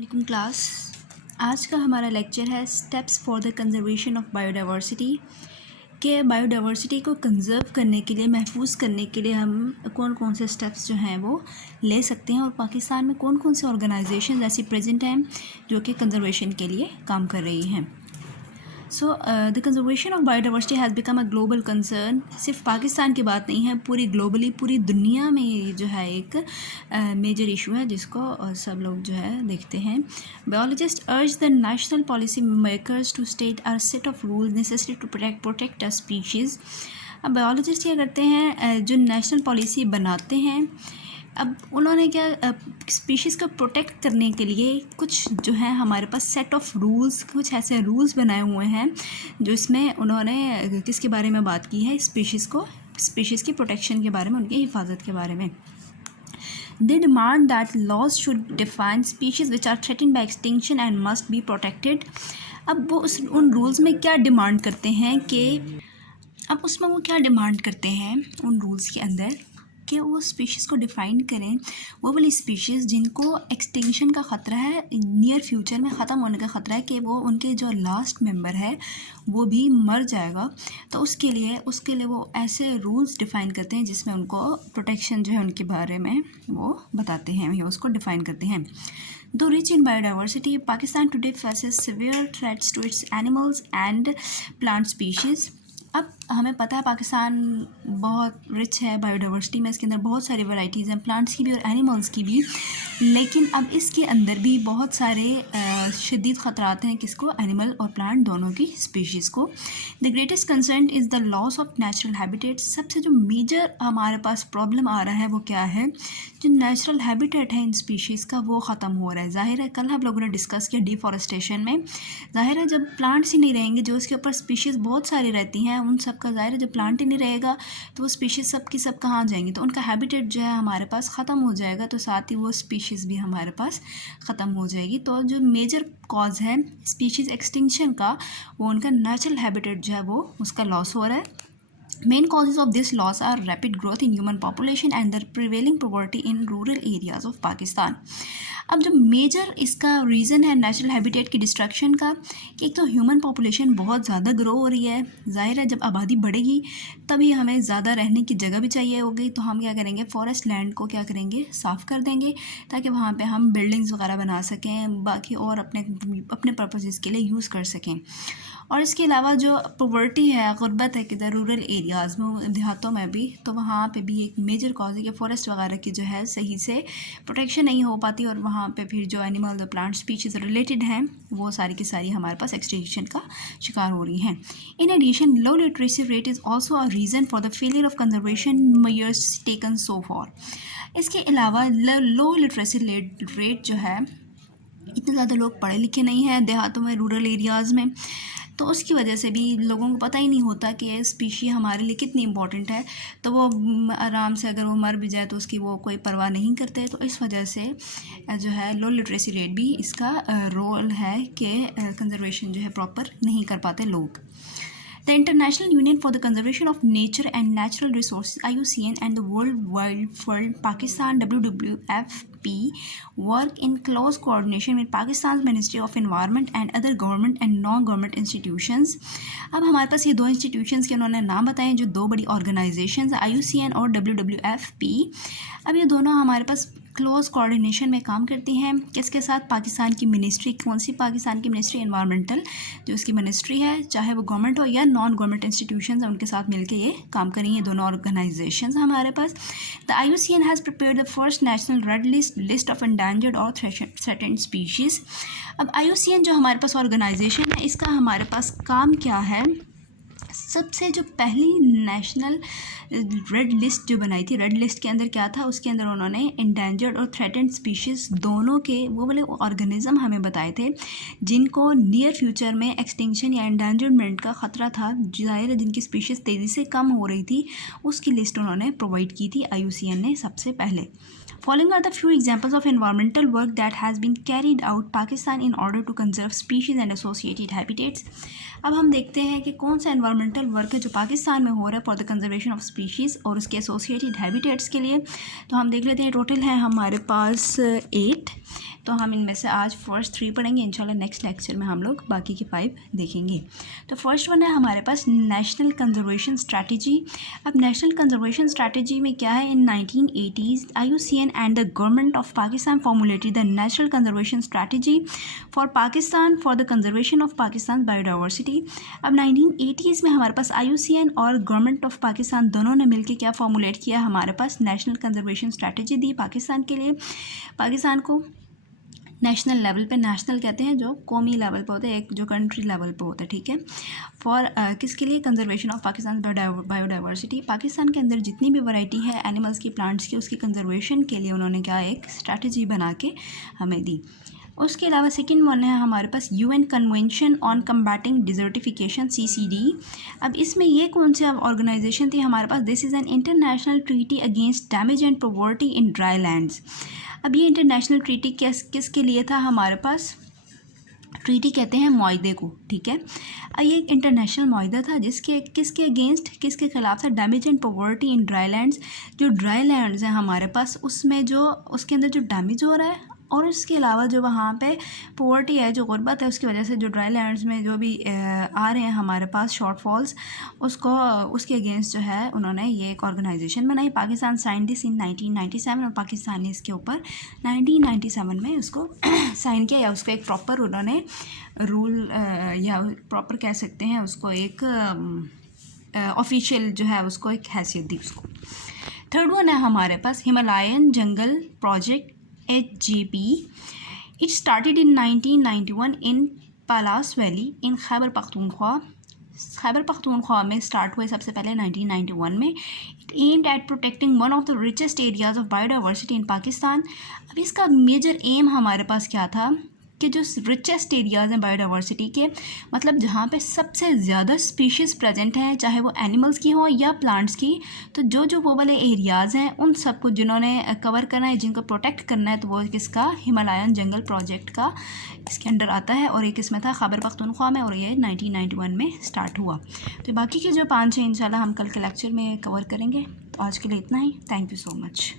वालेकुम क्लास। आज का हमारा लेक्चर है steps for the conservation of biodiversity के बायोडाइवर्सिटी को कंजर्व करने के लिए, महफूज करने के लिए हम कौन कौन से स्टेप्स जो हैं वो ले सकते हैं और पाकिस्तान में कौन कौन से ऑर्गेनाइजेशन ऐसी प्रेजेंट हैं जो कि कंजर्वेशन के लिए काम कर रही हैं। So the conservation of biodiversity has become a global concern. सिर्फ पाकिस्तान की बात नहीं है, पूरी ग्लोबली पूरी दुनिया में ये जो है एक मेजर इशू है जिसको सब लोग जो है देखते हैं। Biologist urge the national policy makers to state are set of rules necessary to protect a species. अब बायोलॉजिस्ट क्या करते हैं, जो नेशनल पॉलिसी बनाते हैं, अब उन्होंने क्या स्पीशीज़ को प्रोटेक्ट करने के लिए कुछ जो है हमारे पास सेट ऑफ रूल्स, कुछ ऐसे रूल्स बनाए हुए हैं जो इसमें उन्होंने किसके बारे में बात की है, स्पीशीज़ की प्रोटेक्शन के बारे में, उनकी हिफाजत के बारे में। They demand that laws should define species which are threatened by extinction and must be protected। अब वो उन रूल्स में क्या डिमांड करते हैं कि उन रूल्स के अंदर कि वो स्पीशीज़ को डिफ़ाइन करें, वो वाली स्पीशीज़ जिनको एक्सटिंक्शन का ख़तरा है, नियर फ्यूचर में ख़त्म होने का ख़तरा है, कि वो उनके जो लास्ट मेंबर है वो भी मर जाएगा। तो उसके लिए वो ऐसे रूल्स डिफ़ाइन करते हैं जिसमें उनको प्रोटेक्शन जो है उनके बारे में वो बताते हैं या उसको डिफ़ाइन करते हैं। Though rich in biodiversity, Pakistan today faces severe threats to its animals and plant species। अब हमें पता है पाकिस्तान बहुत रिच है बायोडाइवर्सिटी में, इसके अंदर बहुत सारी वैरायटीज़ हैं, प्लांट्स की भी और एनिमल्स की भी, लेकिन अब इसके अंदर भी बहुत सारे शदीद ख़तरात हैं, किसको, एनिमल और प्लांट दोनों की स्पीशीज़ को। The greatest concern is the loss of natural habitats. सबसे जो मेजर हमारे पास प्रॉब्लम आ रहा है वो क्या है, जो नेचुरल हैबिटेट है इन स्पीशीज़ का वो ख़त्म हो रहा है। ज़ाहिर है कल हम लोगों ने डिस्कस किया डिफॉरेस्टेशन में, ज़ाहिर है जब प्लांट्स ही नहीं रहेंगे, जो उसके ऊपर स्पीशीज़ बहुत सारी रहती हैं उन सब का, ज़ाहिर है जब प्लांट ही नहीं रहेगा तो वो स्पीशीज़ सब की सब कहाँ जाएंगी, तो उनका हैबिटेट जो है हमारे पास ख़त्म हो जाएगा, तो साथ ही वो स्पीशीज़ भी हमारे पास ख़त्म हो जाएगी। तो जो मेजर कॉज है स्पीशीज़ एक्सटिंक्शन का, वो उनका नेचुरल हैबिटेट जो है वो उसका लॉस हो रहा है। Main causes of this loss are rapid growth in human population and the prevailing poverty in rural areas of Pakistan। अब जो मेजर इसका रीज़न है नेचुरल हैबिटेट की डिस्ट्रक्शन का, कि एक तो ह्यूमन पॉपुलेशन बहुत ज़्यादा ग्रो हो रही है। ज़ाहिर है जब आबादी बढ़ेगी तभी हमें ज़्यादा रहने की जगह भी चाहिए होगी, तो हम क्या करेंगे, फॉरेस्ट लैंड को क्या करेंगे, साफ़ कर देंगे ताकि वहाँ पे हम बिल्डिंग्स वगैरह बना सकें, बाकी और अपने पर्पसेस के लिए यूज़ कर सकें। और इसके अलावा जो पॉवर्टी है, गुर्बत है किधर रूरल एरियाज़ में, देहातों में भी, तो वहाँ पे भी एक मेजर कॉज है कि फॉरेस्ट वगैरह की जो है सही से प्रोटेक्शन नहीं हो पाती, और वहाँ पे फिर जो एनिमल और प्लांट स्पीशीज़ रिलेटेड हैं वो सारी की सारी हमारे पास एक्सटिंक्शन का शिकार हो रही हैं। In addition low literacy rate is also a reason for the failure of conservation measures taken so far. इसके अलावा लो लिटरेसी रेट जो है, इतने ज़्यादा लोग पढ़े लिखे नहीं हैं देहातों में, रूरल एरियाज़ में, तो उसकी वजह से भी लोगों को पता ही नहीं होता कि ये स्पीशी हमारे लिए कितनी इंपॉर्टेंट है, तो वो आराम से अगर वो मर भी जाए तो उसकी वो कोई परवाह नहीं करते। तो इस वजह से जो है लो लिटरेसी रेट भी इसका रोल है कि कंजर्वेशन जो है प्रॉपर नहीं कर पाते लोग। The International Union for the Conservation of Nature and Natural Resources (IUCN) and the World Wildlife Fund Pakistan (WWF) work in close coordination with Pakistan's Ministry of Environment and other government and non-government institutions। अब हमारे पास ये दो institutions के उन्होंने नाम बताए, जो दो बड़ी ऑर्गेनाइजेशंस IUCN और WWF। अब ये दोनों हमारे पास क्लोज कोऑर्डिनेशन में काम करती हैं, किसके साथ, पाकिस्तान की मिनिस्ट्री, कौन सी, पाकिस्तान की मिनिस्ट्री एनवायरमेंटल, जो उसकी मिनिस्ट्री है, चाहे वो गवर्नमेंट हो या नॉन गवर्नमेंट इंस्टीट्यूशंस, उनके साथ मिलकर ये काम करेंगे, ये दोनों ऑर्गेनाइजेशंस हमारे पास। The IUCN has prepared the first national red list of endangered और थ्रेटेंड स्पीशीज़। अब IUCN जो हमारे पास ऑर्गेनाइजेशन है, इसका हमारे पास काम क्या है, सबसे जो पहली नेशनल रेड लिस्ट जो बनाई थी, रेड लिस्ट के अंदर क्या था, उसके अंदर उन्होंने एंडेंजर्ड और थ्रेटेंड स्पीशीज़ दोनों के वो वाले ऑर्गेनिज्म हमें बताए थे जिनको नियर फ्यूचर में एक्सटिंक्शन या एंडेंजरमेंट का ख़तरा था, ज़ाहिर है जिनकी स्पीशीज़ तेज़ी से कम हो रही थी, उसकी लिस्ट उन्होंने प्रोवाइड की थी IUCN ने सबसे पहले। Following are the few examples of environmental work that has been carried out Pakistan in order to conserve species and associated habitats। अब हम देखते हैं कि कौन सा एनवायरमेंटल वर्क है जो पाकिस्तान में हो रहा है for the conservation of species और उसके एसोसिएटेड हैबिटेट्स के लिए। तो हम देख लेते हैं, टोटल है हमारे पास 8। तो हम इनमें से आज फर्स्ट 3 पढ़ेंगे, इंशाल्लाह नेक्स्ट लेक्चर में हम लोग बाकी के 5 देखेंगे। तो फर्स्ट वन है हमारे पास नेशनल कंजर्वेशन स्ट्रैटेजी। अब नेशनल कंजर्वेशन स्ट्रैटेजी में क्या है, इन 1980s IUCN and the government of Pakistan formulated the national conservation strategy for Pakistan for the conservation of Pakistan biodiversity. अब 1980s में हमारे पास IUCN और गवर्नमेंट ऑफ पाकिस्तान दोनों ने मिलकर क्या फॉर्मुलेट किया, हमारे पास नेशनल कंजर्वेशन स्ट्रैटेजी दी पाकिस्तान के लिए। पाकिस्तान को नेशनल लेवल पे, नेशनल कहते हैं जो कौमी लेवल पे होता है, एक जो कंट्री लेवल पे होता है, ठीक है, फॉर किसके लिए, conservation of Pakistan biodiversity. Pakistan के अंदर जितनी भी वैरायटी है एनिमल्स की, प्लांट्स की, उसकी कंजर्वेशन के लिए उन्होंने क्या एक स्ट्रैटेजी बना के हमें दी। उसके अलावा सेकेंड वन है हमारे पास UN convention on combating desertification CCD। अब इसमें ये कौन सी ऑर्गेनाइजेशन थी हमारे पास, this is an international treaty against damage and poverty in dry lands. अब ये इंटरनेशनल ट्रीटी किसके लिए था, हमारे पास ट्रीटी कहते हैं मुआहदे को, ठीक है। ये एक इंटरनेशनल मुआहदा था जिसके किसके अगेंस्ट, किसके खिलाफ था, damage and poverty in dry lands. जो ड्राई लैंड्स हैं हमारे पास उसमें जो उसके अंदर जो डैमेज हो रहा है और उसके अलावा जो वहाँ पे पॉवर्टी है, जो गुर्बत है, उसकी वजह से जो ड्राई लैंड्स में जो भी आ रहे हैं हमारे पास शॉर्टफॉल्स, उसके अगेंस्ट जो है उन्होंने ये एक ऑर्गेनाइजेशन बनाई। पाकिस्तान साइन दिस इन 1997 और पाकिस्तान ने इसके ऊपर 1997 में उसको साइन किया, या उसको एक प्रॉपर उन्होंने रूल या प्रॉपर कह सकते हैं उसको, एक ऑफिशियल जो है उसको एक हैसियत दी उसको। थर्ड वन है हमारे पास Himalayan jungle project HJP। It started in 1991 in Palas valley in Khyber Pakhtunkhwa. Khyber Pakhtunkhwa में स्टार्ट हुए सबसे पहले 1991 में। It aimed at protecting one of the richest areas of biodiversity in Pakistan. अब इसका मेजर एम हमारे पास क्या था कि जो रिचेस्ट एरियाज़ हैं बायोडाइवर्सिटी के, मतलब जहाँ पे सबसे ज़्यादा स्पीशीज़ प्रेजेंट हैं, चाहे वो एनिमल्स की हों या प्लांट्स की, तो जो वो वाले एरियाज़ हैं उन सबको जिन्होंने कवर करना है, जिनको प्रोटेक्ट करना है, तो वो किसका, हिमालयन जंगल प्रोजेक्ट का इसके अंडर आता है। और एक इसमें था खैबर पख्तूनख्वा में और ये 1991 में स्टार्ट हुआ। तो बाकी के जो 5 हैं इंशाल्लाह हम कल के लेक्चर में कवर करेंगे। तो आज के लिए इतना ही। Thank you so much.